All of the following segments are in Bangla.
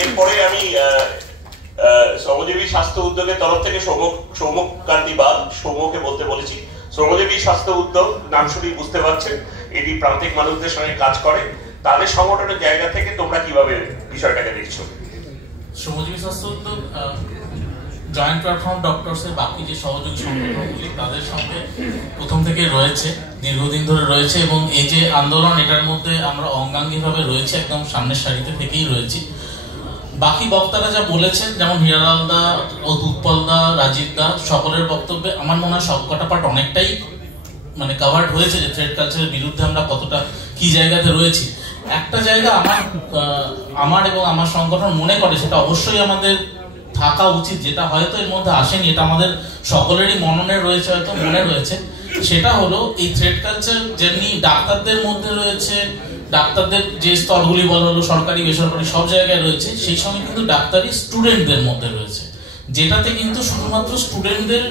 এরপরে আমি শ্রমজীবী স্বাস্থ্য উদ্যোগের তরফ থেকে সৌমক কান্তি বাদ সৌমকে বলতে বলেছি। শ্রমজীবী স্বাস্থ্য উদ্যোগ নাম শুনেই বুঝতে পারছেন এটি প্রান্তিক মানুষদের সঙ্গে কাজ করে। তাদের সংগঠনের জায়গা থেকে তোমরা কিভাবে বিষয়টাকে দেখছো? শ্রমজীবী স্বাস্থ্য উদ্যোগ জয়েন্ট প্ল্যাটফর্ম ডক্টরসের বাকি যে সহযোগী সংগঠনগুলি তাদের সঙ্গে প্রথম থেকে রয়েছে, দীর্ঘদিন ধরে রয়েছে, এবং এই যে আন্দোলন এটার মধ্যে আমরা অঙ্গাঙ্গিভাবে রয়েছে, একদম সামনের সারিতে থেকেই রয়েছি। বাকি বক্তারা যা বলেছেন, যেমন হিরালাল দা ও উৎপল দা, রাজীব দা, সকলের বক্তব্যে আমার মনে হয় সবকটা পার্ট অনেকটাই মানে কাভার্ড হয়েছে যে থ্রেড কালচারের বিরুদ্ধে আমরা কতটা কি জায়গাতে রয়েছি। একটা জায়গা আমার এবং আমার সংগঠন মনে করে সেটা অবশ্যই আমাদের থাকা উচিত, যেটা হয়তো এর মধ্যে আসেনি, এটা আমাদের সকলেরই মননে রয়েছে, হয়তো মনে রয়েছে। সেটা হলো এই থ্রেড কালচার যেমনি ডাক্তারদের মধ্যে রয়েছে, ডাক্তারদের যে স্তরগুলি বলা হলো সরকারি বেসরকারি সব জায়গায় রয়েছে, সেই সঙ্গে কিন্তু ডাক্তারি স্টুডেন্টদের মধ্যে রয়েছে, যেটাতে কিন্তু শুধুমাত্র স্টুডেন্টদের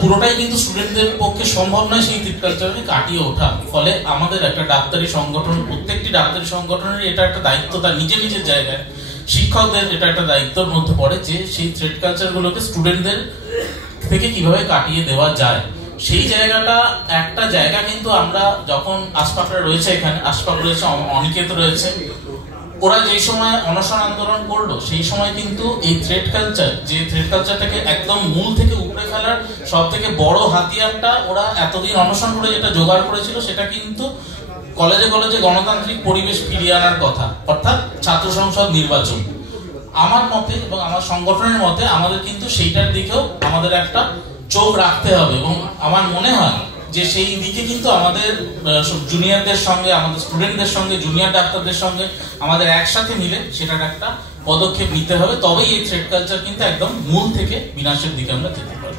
পুরোটাই কিন্তু স্টুডেন্টদের পক্ষে সম্ভব নয় সেই থ্রেড কালচারকে কাটিয়ে ওঠা। ফলে আমাদের একটা ডাক্তারি সংগঠন, প্রত্যেকটি ডাক্তারি সংগঠনের এটা একটা দায়িত্ব, তার নিজের নিজের জায়গায়। শিক্ষকদের এটা একটা দায়িত্বের মধ্যে পড়ে যে সেই থ্রেড কালচার গুলোকে স্টুডেন্টদের থেকে কিভাবে কাটিয়ে দেওয়া যায়। সেই জায়গাটা একটা জায়গা কিন্তু আমরা যখন আশপাকরা রয়েছে, এখানে আশপাক রয়েছে, অনিকেত রয়েছে, ওরা যে সময় অনশন আন্দোলন করলো সেই সময় কিন্তু এই থ্রেড কালচারটাকে একদম মূল থেকে উপড়ে ফেলার সব থেকে বড় হাতিয়ারটা ওরা এতদিন অনশন করে যেটা জোগাড় করেছিল সেটা কিন্তু কলেজে কলেজে গণতান্ত্রিক পরিবেশ ফিরিয়ে আনার কথা, অর্থাৎ ছাত্র সংসদ নির্বাচন। আমার মতে এবং আমার সংগঠনের মতে আমাদের কিন্তু সেইটার দিকেও আমাদের একটা চোখ রাখতে হবে, এবং আমার মনে হয় যে সেই দিকে কিন্তু আমাদের জুনিয়রদের সঙ্গে, আমাদের স্টুডেন্টদের সঙ্গে, জুনিয়র ডাক্তারদের সঙ্গে আমাদের একসাথে মিলে সেটার একটা পদক্ষেপ নিতে হবে, তবেই এই থ্রেড কালচার কিন্তু একদম মূল থেকে বিনাশের দিকে আমরা যেতে পারি।